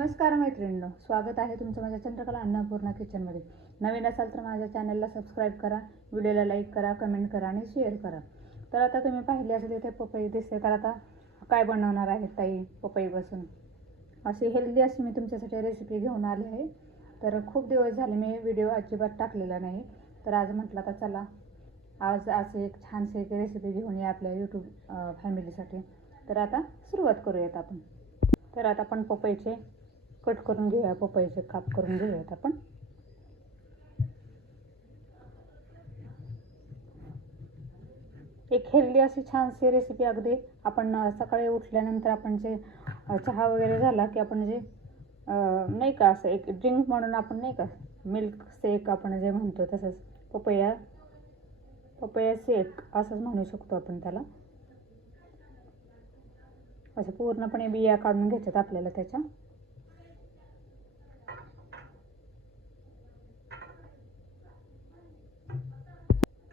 नमस्कार मैत्रिणींनो, स्वागत आहे तुमचं माझ्या चंद्रकला अन्नपूर्णा किचनमध्ये। नवीन असाल तर माझ्या चॅनलला सबस्क्राईब करा, व्हिडिओला लाईक करा, कमेंट करा आणि शेअर करा। तर आता तुम्ही पाहिले असेल इथे पपई दिसते, तर आता काय बनवणार आहे ताई पपईपासून अशी हेल्दी अशी मी तुमच्यासाठी रेसिपी घेऊन आली आहे। तर खूप दिवस झाले मी व्हिडिओ अजिबात टाकलेला नाही, तर आज म्हटलं आता चला आज असे एक छानशी एक रेसिपी घेऊन या आपल्या यूट्यूब फॅमिलीसाठी। तर आता सुरुवात करूयात आपण। तर आता आपण पपईचे कट करून घेऊया, पपईचे काप करून घेऊयात आपण। एक हेल्दी अशी छानशी रेसिपी, अगदी आपण सकाळी उठल्यानंतर आपण जे चहा वगैरे झाला की आपण जे नाही का असं एक ड्रिंक म्हणून आपण नाही का मिल्क शेक आपण जे म्हणतो, तसंच पपया शेक असंच म्हणू शकतो आपण त्याला। असं पूर्णपणे बिया काढून घ्यायच्यात आपल्याला त्याच्या।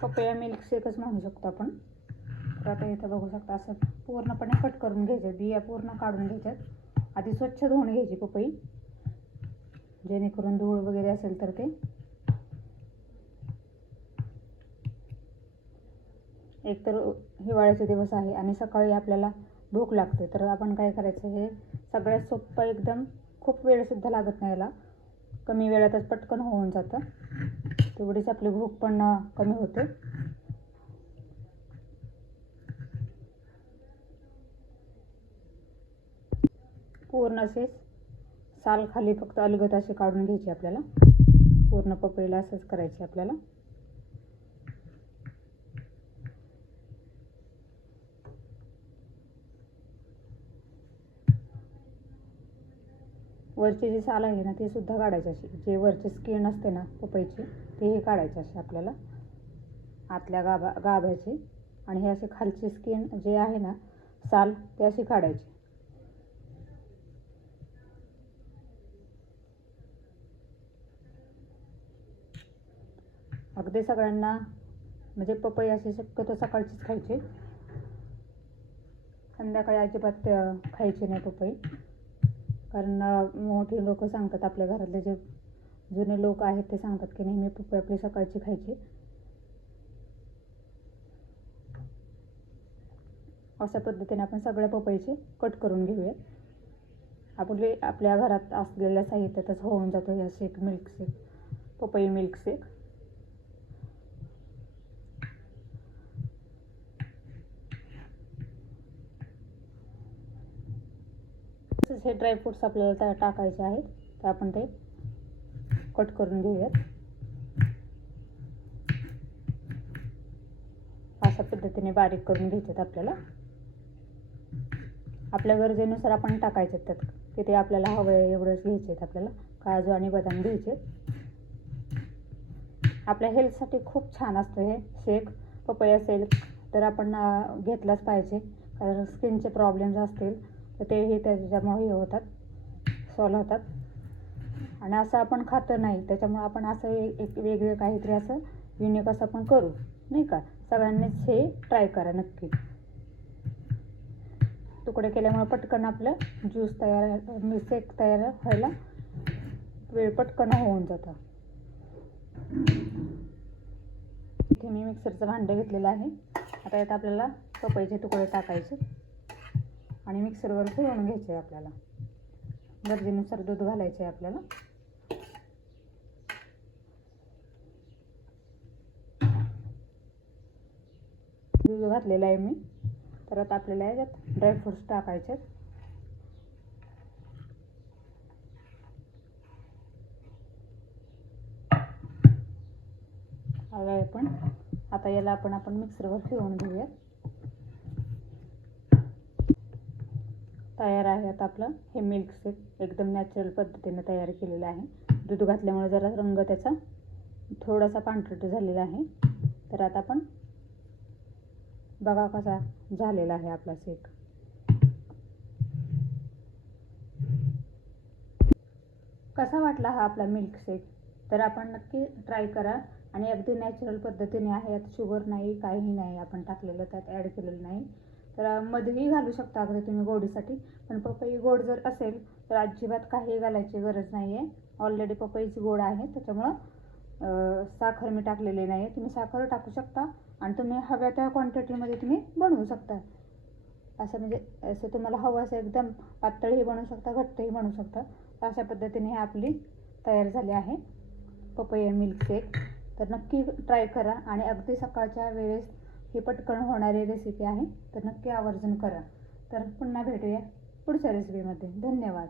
पपया मिल्क शेकच म्हणू शकतो आपण। तर आता इथं बघू शकता असं पूर्णपणे कट करून घ्यायचे, बिया पूर्ण काढून घ्यायच्यात। आधी स्वच्छ धुवून घ्यायची पपई, जेणेकरून धूळ वगैरे असेल तर ते। एक तर हिवाळ्याचे दिवस आहे आणि सकाळी आपल्याला भूक लागते, तर आपण काय करायचं, हे सगळ्यात सोपं एकदम, खूप वेळ सुद्धा लागत नाही याला, कमी वेळातच पटकन होऊन जातं, तेवढीच आपली भूक पण कमी होते। पूर्ण असे साल खाली फक्त अलगद असे काढून घ्यायचे आपल्याला, पूर्ण पपईला असंच करायचे आपल्याला। वरची जी साल आहे ना ती सुद्धा काढायची, अशी जे वरचे स्किन असते ना पपईची तेही काढायचे असे आपल्याला, आतल्या गाभ्याची। आणि हे असे खालची स्किन जे आहे ना साल, ते अशी काढायची। अगदी सगळ्यांना म्हणजे पपई अशी शक्यतो सकाळचीच खायची, संध्याकाळी अजिबात खायची नाही पपई। कारण मोठी लोक सांगतात, आपल्या घरातले जे जुने लोक आहेत ते सांगतात की नेहमी पपई आपली सकाळची खायची। अशा पद्धतीने आपण सगळ्या पपईचे कट करून घेऊया। आपल्या घरात असलेल्या साहित्यातच होऊन जातो हे शेक, मिल्क शेक, पपई मिल्क शेक। हे ड्रायफ्रूट्स आपल्याला टाकायचे आहेत, तर आपण ते कट करून घेऊयात। अशा पद्धतीने बारीक करून घ्यायचे आपल्याला। आपल्या गरजेनुसार आपण टाकायचे त्यात, किती आपल्याला हवं आहे एवढंच घ्यायचे आपल्याला। काजू आणि बदाम घ्यायचे। आपल्या हेल्थसाठी खूप छान असतं हे शेक, पपया शेक तर आपण घेतलाच पाहिजे। कारण स्किनचे प्रॉब्लेम्स असतील तर तेही त्याच्यामुळे हे होतात, सॉल्व होतात। आणि असं आपण खातं नाही, त्याच्यामुळे आपण असं एक वेगळं काहीतरी असं युनिक असं आपण करू, नाही का। सगळ्यांनीच हे ट्राय करा नक्की। तुकडे केल्यामुळे पटकन आपलं ज्यूस तयार, शेक तयार व्हायला वेळ पटकन होऊन जातं। इथे मी मिक्सरचं भांडं घेतलेलं आहे। आता यात आपल्याला पपईचे तुकडे टाकायचे आणि मिक्सरवर फिरवून घ्यायचे आपल्याला। गरजेनुसार दूध घालायचे आपल्याला। दूध घातलेलं आहे मी, तर आता आपल्याला यात ड्रायफ्रूट्स टाकायचे। पण आता याला आपण मिक्सरवर फिरवून घेऊया। तयार आहे आता आपलं हे मिल्क शेक, एकदम नॅचरल पद्धतीने तयार केलेलं आहे। दूध घातल्यामुळे जरा रंग त्याचा थोडासा पांढरट झालेला आहे। तर आता आपण बघा कसा झालेला आहे आपला शेक। कसा वाटला हा आपला मिल्क शेक, तर आपण नक्की ट्राय करा। आणि अगदी नॅचरल पद्धतीने आहे, यात शुगर नाही, काहीही नाही आपण टाकलेलं, त्यात ॲड केलेलं नाही। तर मध्येही घालू शकता अगदी तुम्ही गोडीसाठी. पण पपई गोड जर असेल तर अजिबात काही घालायची गरज नाही आहे. ऑलरेडी पपईची गोड आहे, त्याच्यामुळं साखर मी टाकलेली नाही आहे. तुम्ही साखर टाकू शकता आणि तुम्ही हव्या त्या क्वांटिटीमध्ये तुम्ही बनवू शकता. असं म्हणजे असं तुम्हाला हवं असं एकदम पातळही बनवू शकता, घट्टही बनवू शकता. तर अशा पद्धतीने हे आपली तयार झाली आहे पपई मिल्कशेक. तर नक्की ट्राय करा आणि अगदी सकाळच्या वेळेस ही पटकन होणारी रेसिपी आहे, तर नक्की आवर्जून करा. तर पुन्हा भेटूया पुढच्या रेसिपीमध्ये. धन्यवाद.